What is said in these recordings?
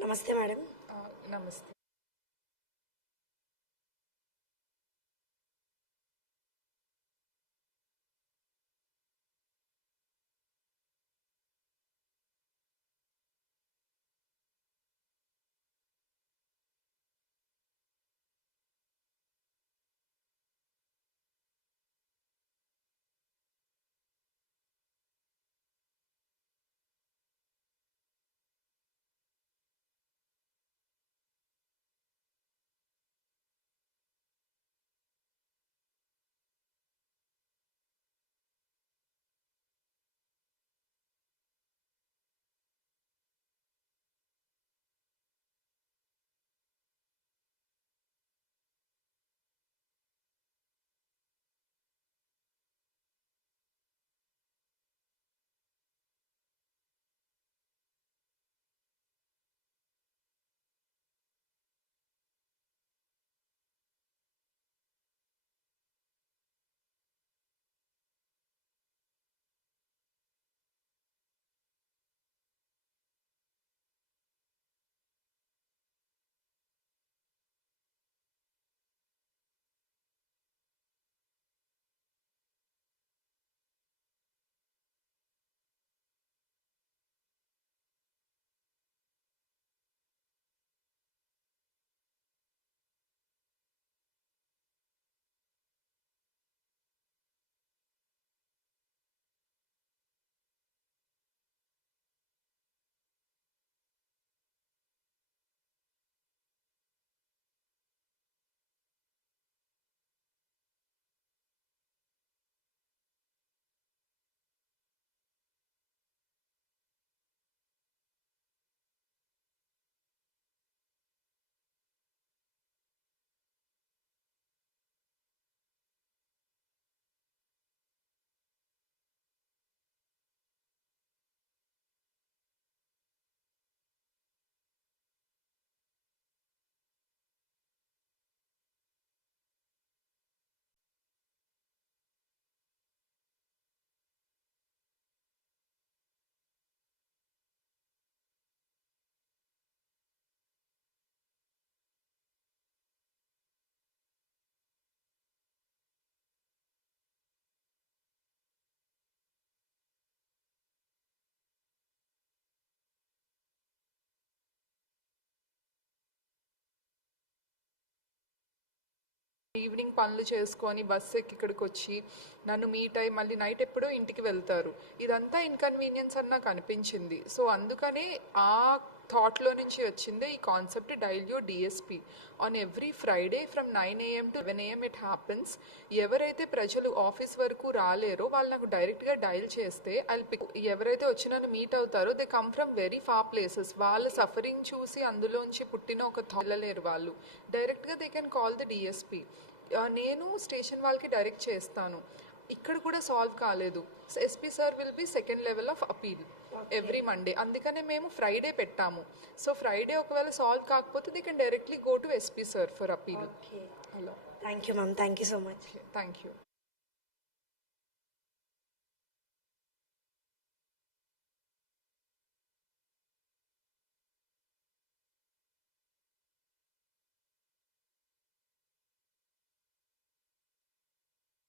నమస్తే మేడం. నమస్తే. ఈవినింగ్ పనులు చేసుకొని బస్సు ఎక్కి ఇక్కడికి వచ్చి నన్ను మీట్ అయ్యి మళ్ళీ నైట్ ఎప్పుడో ఇంటికి వెళ్తారు. ఇదంతా ఇన్కన్వీనియన్స్ అని నాకు అనిపించింది. సో అందుకనే ఆ థాట్లో నుంచి వచ్చిందే ఈ concept dial you DSP on every Friday from nine AM to eleven AM it happens ఎవరైతే ప్రజలు ఆఫీస్ వరకు రాలేరో వాళ్ళు నాకు డైరెక్ట్గా డైల్ చేస్తే ఐ పిక్ ఎవరైతే వచ్చి నన్ను మీట్ అవుతారో they come from very far places వాళ్ళ సఫరింగ్ చూసి అందులోంచి పుట్టిన ఒక వెళ్ళలేరు వాళ్ళు. డైరెక్ట్గా they can call the DSP నేను స్టేషన్ వాళ్ళకి డైరెక్ట్ చేస్తాను. ఇక్కడ కూడా సాల్వ్ కాలేదు. SP sir will be second level of appeal every Monday అందుకనే మేము ఫ్రైడే పెట్టాము. సో ఫ్రైడే ఒకవేళ సాల్వ్ కాకపోతే they can directly go to SP sir for appeal అలా thank you ma'am thank you so much thank you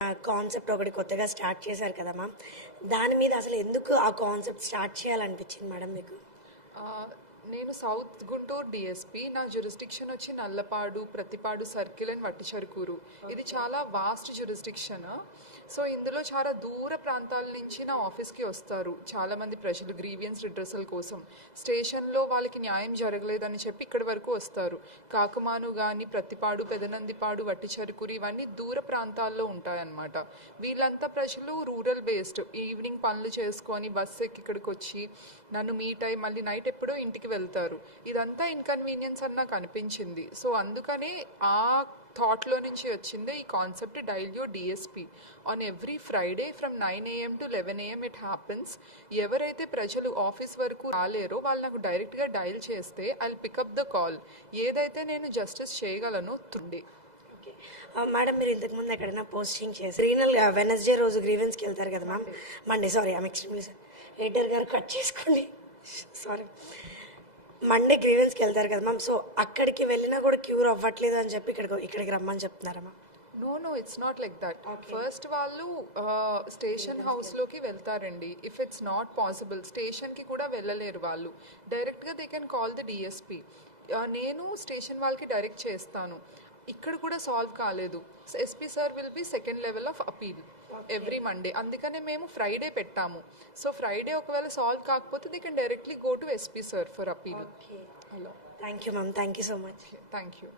concept ఒకటి కొత్తగా start చేశారు కదా మ్యామ్ దాని మీద అసలు ఎందుకు ఆ కాన్సెప్ట్ స్టార్ట్ చేయాలనిపించింది మేడం మీకు? నేను సౌత్ గుంటూరు డిఎస్పి నా జ్యూరిస్డిక్షన్ వచ్చి నల్లపాడు ప్రతిపాడు సర్కిల్ అండ్ వట్టిచరుకూరు. ఇది చాలా వాస్ట్ జ్యూరిస్డిక్షన్ సో ఇందులో చాలా దూర ప్రాంతాల నుంచి నా ఆఫీస్కి వస్తారు. చాలా మంది ప్రజలు గ్రీవియన్స్ రిడ్రసల్ కోసం. స్టేషన్లో వాళ్ళకి న్యాయం జరగలేదని చెప్పి ఇక్కడి వరకు వస్తారు. కాకమాను కానీ ప్రతిపాడు పెదనందిపాడు వట్టిచరుకూరు ఇవన్నీ దూర ప్రాంతాల్లో ఉంటాయన్నమాట. వీళ్ళంతా ప్రజలు రూరల్ బేస్డ్ ఈవినింగ్ పనులు చేసుకొని బస్సు ఎక్కి ఇక్కడికి వచ్చి నన్ను మీట్ అయ్యి మళ్ళీ నైట్ ఎప్పుడో ఇంటికి వెళ్తారు. ఇదంతా ఇన్కన్వీనియన్స్ అని నాకు అనిపించింది సో అందుకనే ఆ థాట్లో నుంచి వచ్చిందే ఈ concept dial you DSP on every Friday from nine AM to eleven AM it happens ఎవరైతే ప్రజలు ఆఫీస్ వరకు రాలేరో వాళ్ళు నాకు డైరెక్ట్గా డైల్ చేస్తే ఐ పికప్ ద కాల్ ఏదైతే నేను జస్టిస్ చేయగలను తుండే ఓకే మేడం మీరు ఇంతకుముందు ఎక్కడైనా పోస్టింగ్ చేసి రీనల్ వెనస్డే రోజు గ్రీవెన్స్కి వెళ్తారు కదా ma'am Monday sorry I'm extremely sir editor గారు కట్ చేసుకోండి. సారీ మండే గ్రీవెన్స్కి వెళ్తారు కదా మ్యామ్ సో అక్కడికి వెళ్ళినా కూడా క్యూర్ అవ్వట్లేదు అని చెప్పి ఇక్కడికి ఇక్కడికి రమ్మని చెప్తున్నారా ma'am no no it's not like that first వాళ్ళు స్టేషన్ హౌస్లోకి వెళ్తారండి. ఇఫ్ ఇట్స్ నాట్ పాసిబుల్ స్టేషన్కి కూడా వెళ్ళలేరు వాళ్ళు. డైరెక్ట్గా they can call the DSP నేను స్టేషన్ వాళ్ళకి డైరెక్ట్ చేస్తాను. ఇక్కడ కూడా సాల్వ్ కాలేదు. SP sir will be second level of appeal every Monday అందుకనే మేము ఫ్రైడే పెట్టాము. సో ఫ్రైడే ఒకవేళ సాల్వ్ కాకపోతే they can directly go to SP sir for appeal అలా thank you ma'am thank you so much thank you